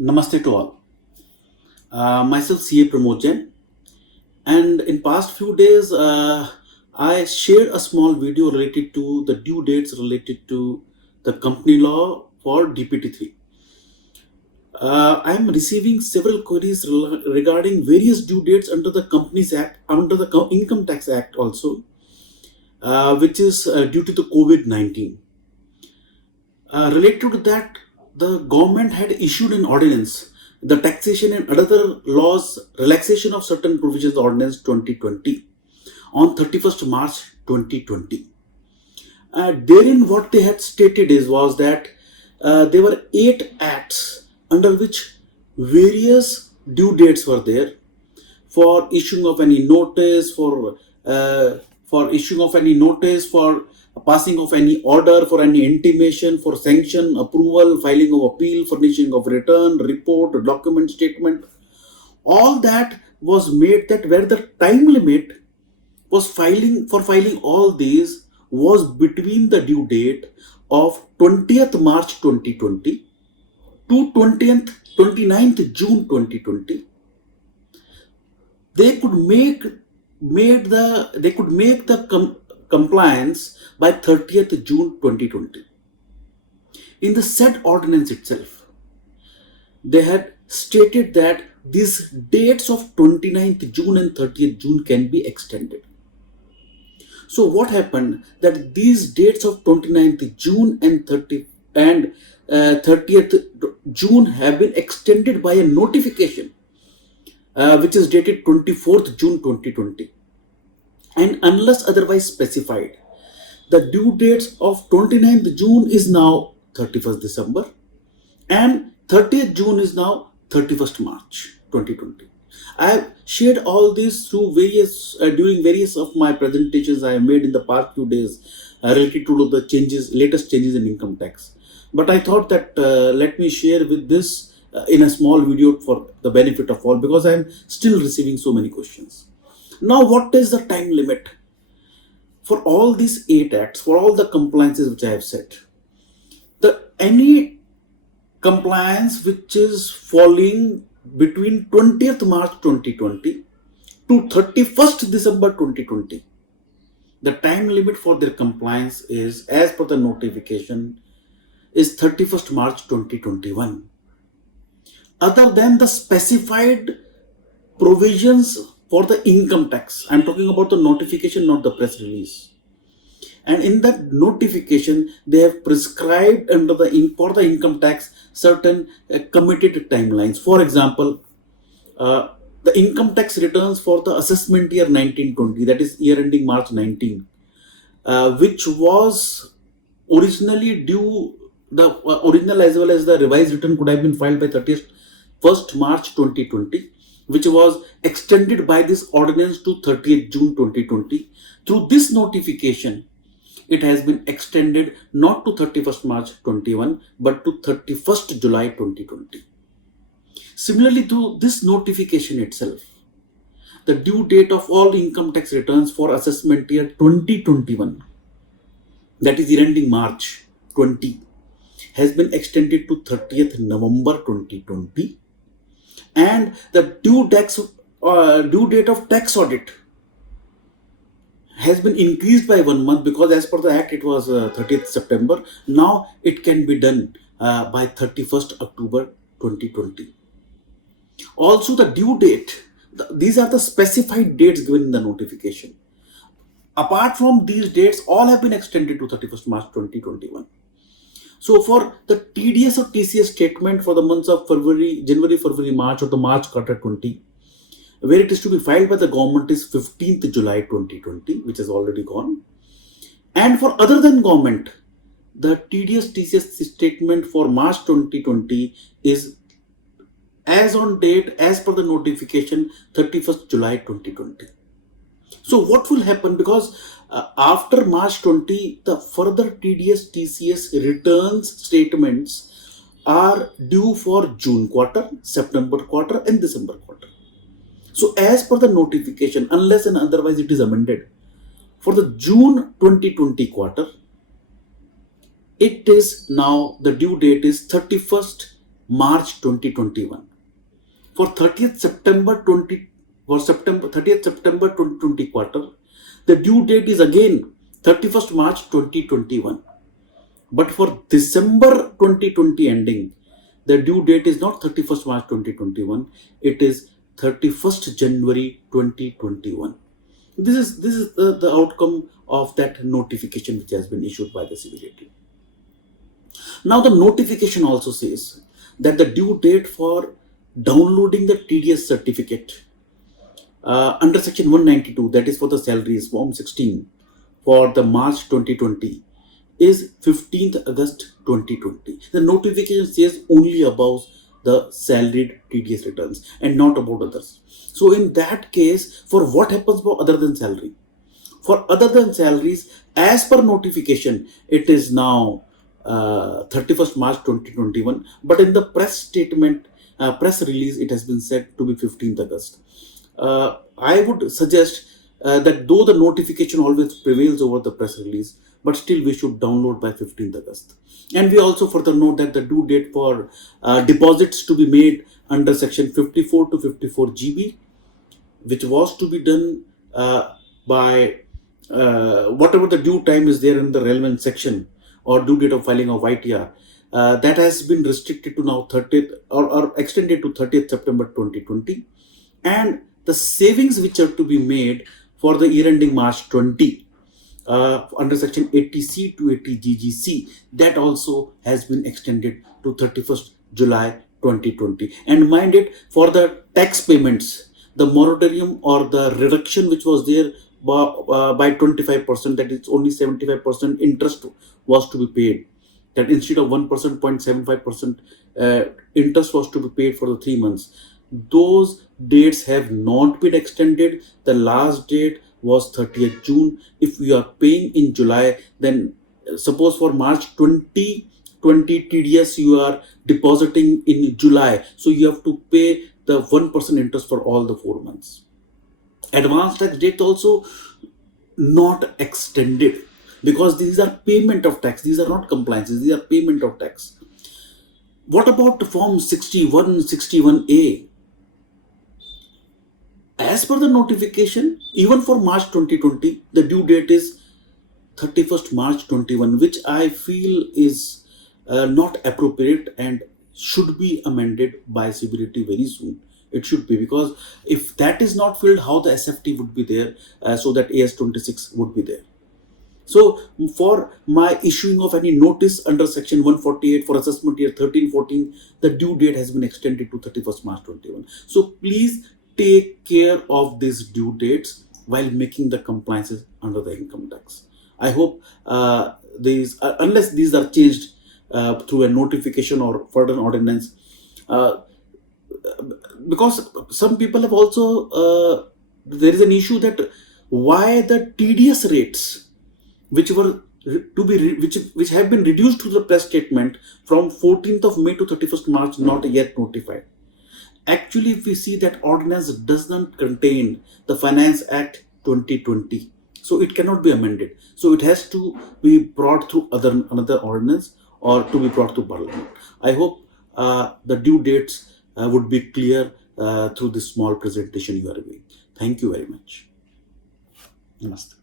Namaste to all. Myself CA Pramod Jain, and in past few days I shared a small video related to the due dates related to the company law for DPT3. I am receiving several queries regarding various due dates under the Companies Act, under the Income Tax Act also, which is due to the COVID-19. Related to that, the government had issued an ordinance, the Taxation and Other Laws Relaxation of Certain Provisions Ordinance 2020 on 31st March 2020. Therein what they had stated was that there were 8 acts under which various due dates were there for issuing of any notice, for issuing of any notice, for passing of any order, for any intimation, for sanction, approval, filing of appeal, furnishing of return, report, document, statement. All that was made that where the time limit was filing all these was between the due date of 20th March 2020 to 29th June 2020. They could make the compliance by 30th June 2020. In the said ordinance itself, they had stated that these dates of 29th June and 30th June can be extended. So what happened that these dates of 29th June and 30th June have been extended by a notification which is dated 24th June 2020. And unless otherwise specified, the due dates of 29th June is now 31st December and 30th June is now 31st March 2020. I have shared all this through during various of my presentations I have made in the past few days related to the latest changes in income tax. But I thought that let me share with this in a small video for the benefit of all, because I am still receiving so many questions. Now, what is the time limit for all these 8 acts, for all the compliances which I have said? Any compliance which is falling between 20th March 2020 to 31st December 2020, the time limit for their compliance is, as per the notification, is 31st March 2021. Other than the specified provisions for the income tax, I'm talking about the notification, not the press release. And in that notification, they have prescribed for the income tax certain committed timelines. For example, the income tax returns for the assessment year 1920, that is year ending March 19, which was originally due, the original as well as the revised return could have been filed by 31st March 2020, which was extended by this ordinance to 30th June 2020. Through this notification, it has been extended not to 31st March 21 but to 31st July 2020. Similarly, to this notification itself, the due date of all income tax returns for assessment year 2021, that is year ending March 20, has been extended to 30th November 2020. And the due date of tax audit has been increased by 1 month, because as per the act it was 30th September. Now it can be done by 31st October 2020. Also, the due date, these are the specified dates given in the notification. Apart from these dates, all have been extended to 31st March 2021. So for the TDS or TCS statement for the months of January, February, March, or the March quarter 20, where it is to be filed by the government, is 15th July 2020, which has already gone. And for other than government, the TDS TCS statement for March 2020 is as on date, as per the notification, 31st July 2020. So what will happen, because after March 20, the further TDS TCS returns statements are due for June quarter, September quarter and December quarter. So as per the notification, unless and otherwise it is amended, for the June 2020 quarter, it is now, the due date is 31st March 2021. For 30th September 20 for September 30th September 2020 quarter, the due date is again 31st March 2021. But for December 2020 ending, the due date is not 31st March 2021, it is 31st January 2021. This is the outcome of that notification which has been issued by the CBDT. Now the notification also says that the due date for downloading the TDS certificate under section 192, that is for the salaries, form 16 for the March 2020, is 15th August 2020. The notification says only about the salaried TDS returns and not about others. So in that case, for what happens for other than salary? For other than salaries, as per notification, it is now 31st March 2021. But in the press statement, press release, it has been said to be 15th August. I would suggest that though the notification always prevails over the press release, but still we should download by 15th August. And we also further note that the due date for deposits to be made under section 54 to 54 GB, which was to be done by whatever the due time is there in the relevant section or due date of filing of YTR, that has been restricted to now 30th or extended to 30th September 2020. And the savings which are to be made for the year ending March 20 under section 80C to 80GGC, that also has been extended to 31st July 2020. And mind it, for the tax payments, the moratorium or the reduction which was there by 25%, that is only 75% interest was to be paid. That instead of 1%, 0.75% interest was to be paid for the 3 months. Those dates have not been extended. The last date was 30th June. If we are paying in July, then suppose for March 2020 TDS you are depositing in July, so you have to pay the 1% interest for all the 4 months. Advanced tax date also not extended, because these are payment of tax. These are not compliances, these are payment of tax. What about form 61, 61A? As per the notification, even for March 2020, the due date is 31st March 21, which I feel is not appropriate and should be amended by CBDT very soon. It should be, because if that is not filled, how the SFT would be there, so that AS26 would be there. So for my issuing of any notice under section 148 for assessment year 13-14, the due date has been extended to 31st March 21. So please take care of these due dates while making the compliances under the income tax. I hope these, unless these are changed through a notification or further ordinance, because some people have also, there is an issue that why the TDS rates which were to be which have been reduced to the press statement from 14th of May to 31st March not yet notified. Actually, if we see that ordinance does not contain the Finance Act 2020, so it cannot be amended. So it has to be brought through another ordinance or to be brought to Parliament. I hope the due dates would be clear through this small presentation you are giving. Thank you very much. Namaste.